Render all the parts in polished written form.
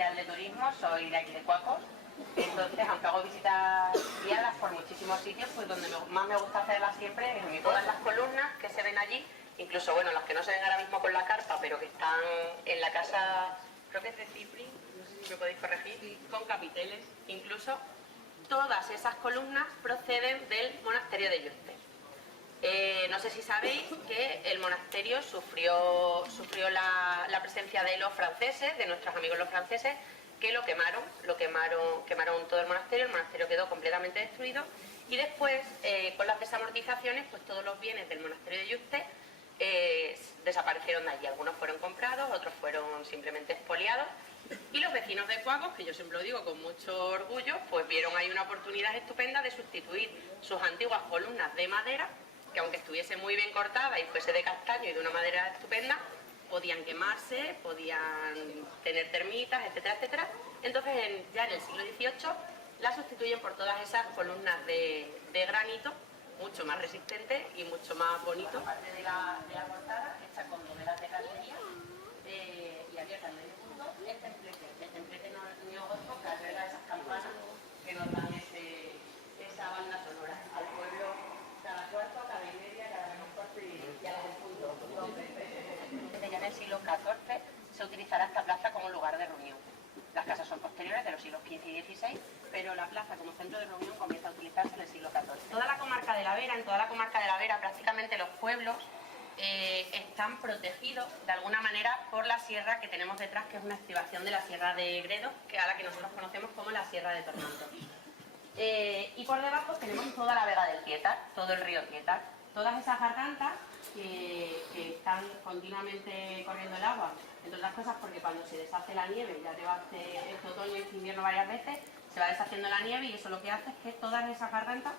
oficial de turismo, soy de aquí de Cuacos. Entonces, aunque hago visitas guiadas por muchísimos sitios, pues donde más me gusta hacerlas siempre es en todas las columnas que se ven allí, incluso, bueno, las que no se ven ahora mismo con la carpa, pero que están en la casa, creo que es de Cipri, no sé si me podéis corregir, con capiteles, incluso. Todas esas columnas proceden del monasterio de Yuste. No sé si sabéis que el monasterio sufrió la presencia de los franceses, de nuestros amigos los franceses, que lo quemaron todo el monasterio quedó completamente destruido y después, con las desamortizaciones, pues todos los bienes del monasterio de Yuste desaparecieron de allí. Algunos fueron comprados, otros fueron simplemente expoliados. Y los vecinos de Cuacos, que yo siempre lo digo con mucho orgullo, pues vieron ahí una oportunidad estupenda de sustituir sus antiguas columnas de madera, que aunque estuviese muy bien cortada y fuese de castaño y de una madera estupenda, podían quemarse, podían tener termitas, etcétera, etcétera. Entonces, ya en el siglo XVIII, la sustituyen por todas esas columnas de granito, mucho más resistentes y mucho más bonito. Aparte de la portada, hecha con dovelas de galería y abierta en medio punto, el templete neogótico que alberga esas campanas que nos dan esa banda sonora al pueblo cada cuarto, cada y media, cada menos cuarto y a las del punto. Desde ya en el siglo XIV se utilizará esta plaza como lugar de reunión. Las casas son posteriores, de los siglos XV y XVI, pero la plaza como centro de reunión comienza a utilizarse en el siglo XIV. En toda la comarca de la Vera, prácticamente los pueblos están protegidos de alguna manera por la sierra que tenemos detrás, que es una estribación de la Sierra de Gredos, que a la que nosotros conocemos como la Sierra de Tormento. Y por debajo tenemos toda la vega del Tietar, todo el río Tietar. Todas esas gargantas que están continuamente corriendo el agua, entre otras cosas porque cuando se deshace la nieve, ya llevaste este otoño y este invierno varias veces, se va deshaciendo la nieve y eso lo que hace es que todas esas gargantas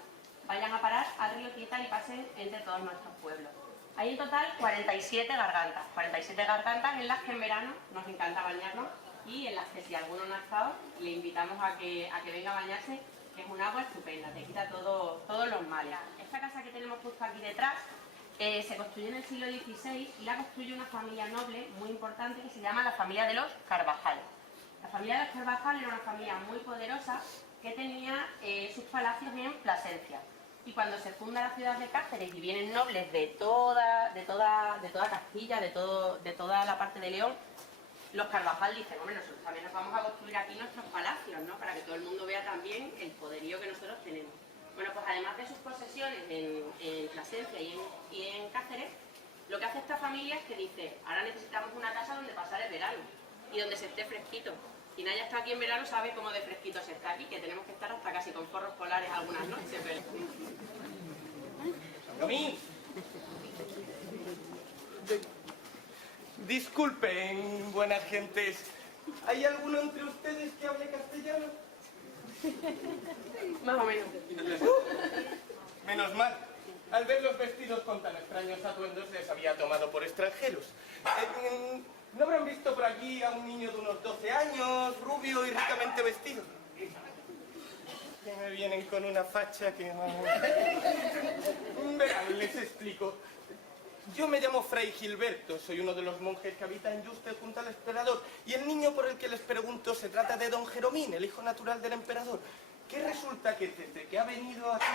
vayan a parar al río Tietar y pasen entre todos nuestros pueblos. Hay en total 47 gargantas en las que en verano nos encanta bañarnos y en las que si alguno no ha estado, le invitamos a que venga a bañarse, que es un agua estupenda, te quita todos los males. Esta casa que tenemos justo aquí detrás se construyó en el siglo XVI y la construyó una familia noble muy importante que se llama la familia de los Carvajal. La familia de los Carvajal era una familia muy poderosa que tenía sus palacios en Plasencia. Y cuando se funda la ciudad de Cáceres y vienen nobles de toda Castilla, de toda la parte de León, los Carvajal dicen, hombre, nosotros también nos vamos a construir aquí nuestros palacios, ¿no? Para que todo el mundo vea también el poderío que nosotros tenemos. Bueno, pues además de sus posesiones en Plasencia y en Cáceres, lo que hace esta familia es que dice, ahora necesitamos una casa donde pasar el verano y donde se esté fresquito. Quien haya estado aquí en verano sabe cómo de fresquito se está aquí, que tenemos que estar hasta casi con forros polares algunas noches. Pero... ¡Comín! Disculpen, buenas gentes. ¿Hay alguno entre ustedes que hable castellano? Más o menos. Menos mal. Al ver los vestidos con tan extraños atuendos les había tomado por extranjeros. ¿No habrán visto por aquí a un niño de unos 12 años, rubio y ricamente vestido? Que me vienen con una facha que... Verán, les explico. Yo me llamo Fray Gilberto, soy uno de los monjes que habita en Yuste junto al emperador, y el niño por el que les pregunto se trata de don Jeromín, el hijo natural del emperador, que resulta que desde que ha venido aquí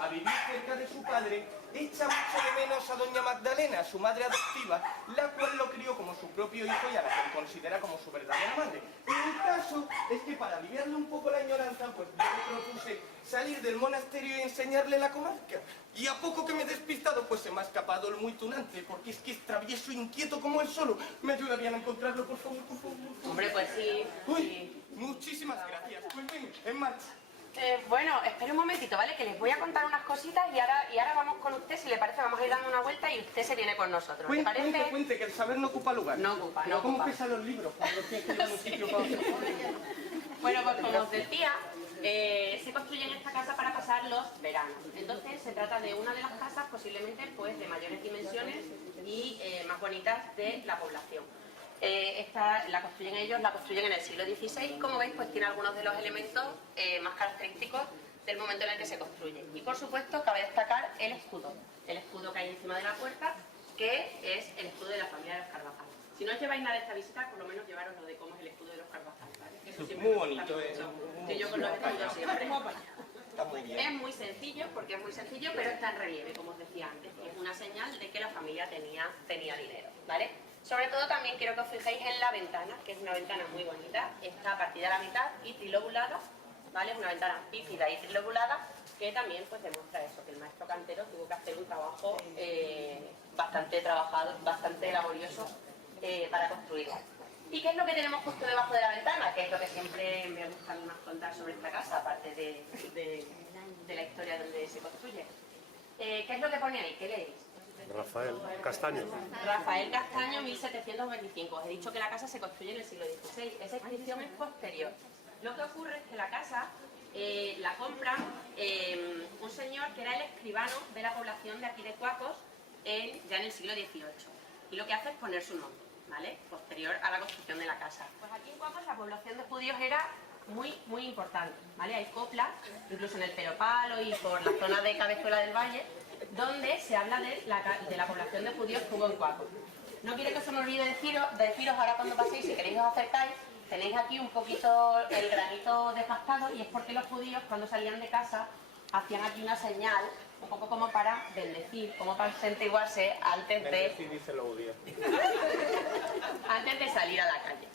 a vivir cerca de su padre, echa mucho de menos a doña Magdalena, su madre adoptiva, la cual lo crió como su propio hijo y a la que considera como su verdadera madre. El caso es que para aliviarle un poco la añoranza, pues yo le propuse salir del monasterio y enseñarle la comarca. Y a poco que me he despistado, pues se me ha escapado el muy tunante, porque es que es travieso e inquieto como él solo. ¿Me ayudarían a encontrarlo, por favor, por favor? Hombre, pues sí. Uy, Sí. muchísimas gracias. Pues ven, en marcha. Bueno, espere un momentito, ¿vale? Que les voy a contar unas cositas y ahora vamos con usted, si le parece, vamos a ir dando una vuelta y usted se viene con nosotros. ¿Le parece? Cuente, que el saber no ocupa lugar. No ocupa. ¿Cómo pesan los libros? Cuando tienes que ir a un sitio para otro. Bueno, pues como os decía, se construye en esta casa para pasar los veranos. Entonces se trata de una de las casas posiblemente pues de mayores dimensiones y más bonitas de la población. Esta la construyen en el siglo XVI y como veis pues tiene algunos de los elementos más característicos del momento en el que se construye. Y por supuesto cabe destacar el escudo que hay encima de la puerta, que es el escudo de la familia de los Carvajal. Si no os lleváis nada de esta visita, por lo menos llevaros lo de cómo es el escudo de los Carvajal, ¿vale? eso sí. Muy bonito, Que yo con lo que tengo siempre. Está muy bien. Es muy sencillo, porque es muy sencillo, pero está en relieve, como os decía antes. Es una señal de que la familia tenía dinero, ¿vale? Sobre todo también quiero que os fijéis en la ventana, que es una ventana muy bonita. Está partida a la mitad y trilobulada, ¿vale? Es una ventana bífida y trilobulada, que también pues demuestra eso, que el maestro cantero tuvo que hacer un trabajo bastante trabajado, bastante laborioso para construirla. ¿Y qué es lo que tenemos justo debajo de la ventana? Que es lo que siempre me gusta más contar sobre esta casa, aparte de la historia donde se construye. ¿Qué es lo que pone ahí? ¿Qué leéis? Rafael Castaño. Rafael Castaño, 1725. Os he dicho que la casa se construye en el siglo XVI. Esa inscripción es posterior. Lo que ocurre es que la casa la compra un señor que era el escribano de la población de aquí de Cuacos ya en el siglo XVIII. Y lo que hace es poner su nombre, ¿vale? Posterior a la construcción de la casa. Pues aquí en Cuacos la población de judíos era muy importante, ¿vale? Hay coplas, incluso en el Peropalo y por la zona de Cabezuela del Valle, donde se habla de la población de judíos que hubo en Cuacos. No quiero que se me olvide deciros ahora cuando paséis, si queréis os acercáis, tenéis aquí un poquito el granito desgastado y es porque los judíos cuando salían de casa hacían aquí una señal, un poco como para bendecir, como para santiguarse antes antes de salir a la calle.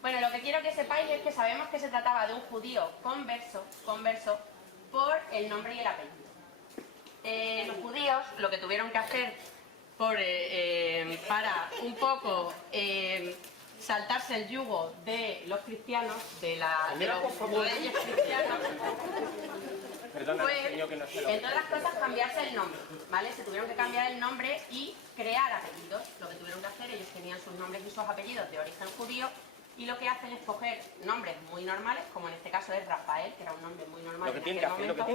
Bueno, lo que quiero que sepáis es que sabemos que se trataba de un judío converso por el nombre y el apellido. Los judíos lo que tuvieron que hacer para un poco saltarse el yugo de los cristianos, de los reyes cristianos, pues, entre otras cosas, cambiarse el nombre, ¿vale? Se tuvieron que cambiar el nombre y crear apellidos. Lo que tuvieron que hacer, ellos tenían sus nombres y sus apellidos de origen judío, y lo que hacen es coger nombres muy normales, como en este caso es Rafael, que era un nombre muy normal. Lo que tienen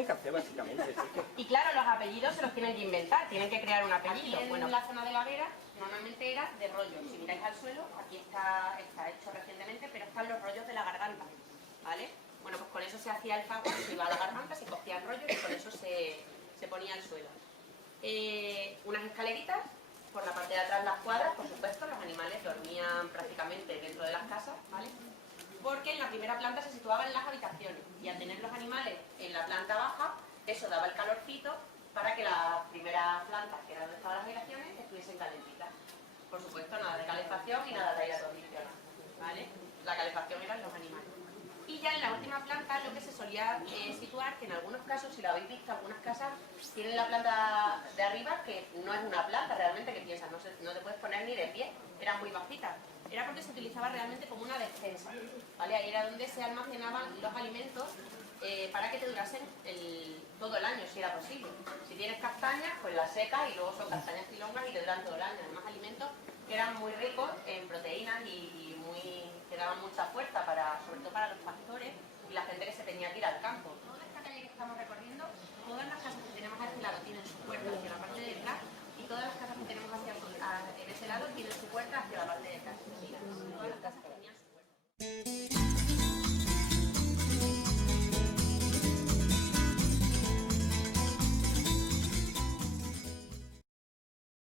que hacer básicamente. Y claro, los apellidos se los tienen que inventar, tienen que crear un apellido. Aquí en la zona de la Vera normalmente era de rollos. Si miráis al suelo, aquí está hecho recientemente, pero están los rollos de la garganta, ¿vale? Bueno, pues con eso se hacía el fago, se iba a la garganta, se cogía el rollo y con eso se ponía al suelo. Unas escaleritas, por la parte de atrás las cuadras, por supuesto, los animales dormían prácticamente dentro de las casas, ¿vale? Porque en la primera planta se situaban las habitaciones y al tener los animales en la planta baja, eso daba el calorcito para que las primeras plantas, que eran donde estaban las habitaciones, estuviesen calentitas. Por supuesto, nada de calefacción y nada de aire acondicionado, ¿vale? La calefacción eran los animales. Y ya en la última planta lo que se solía situar, que en algunos casos, si lo habéis visto, algunas casas tienen la planta de arriba, que no es una planta realmente, que piensas, no te puedes poner ni de pie, eran muy bajitas. Era porque se utilizaba realmente como una despensa, ¿vale? Ahí era donde se almacenaban los alimentos para que te durasen todo el año, si era posible. Si tienes castañas, pues las secas y luego son castañas filongas y te duran todo el año. Además, alimentos que eran muy ricos en proteínas y que daban mucha fuerza, sobre todo para los pastores y la gente que se tenía que ir al campo. Toda esta calle que estamos recorriendo, todas las casas que tenemos a este lado tienen su puerta hacia la parte de detrás y todas las casas que tenemos en ese lado tienen su puerta hacia la parte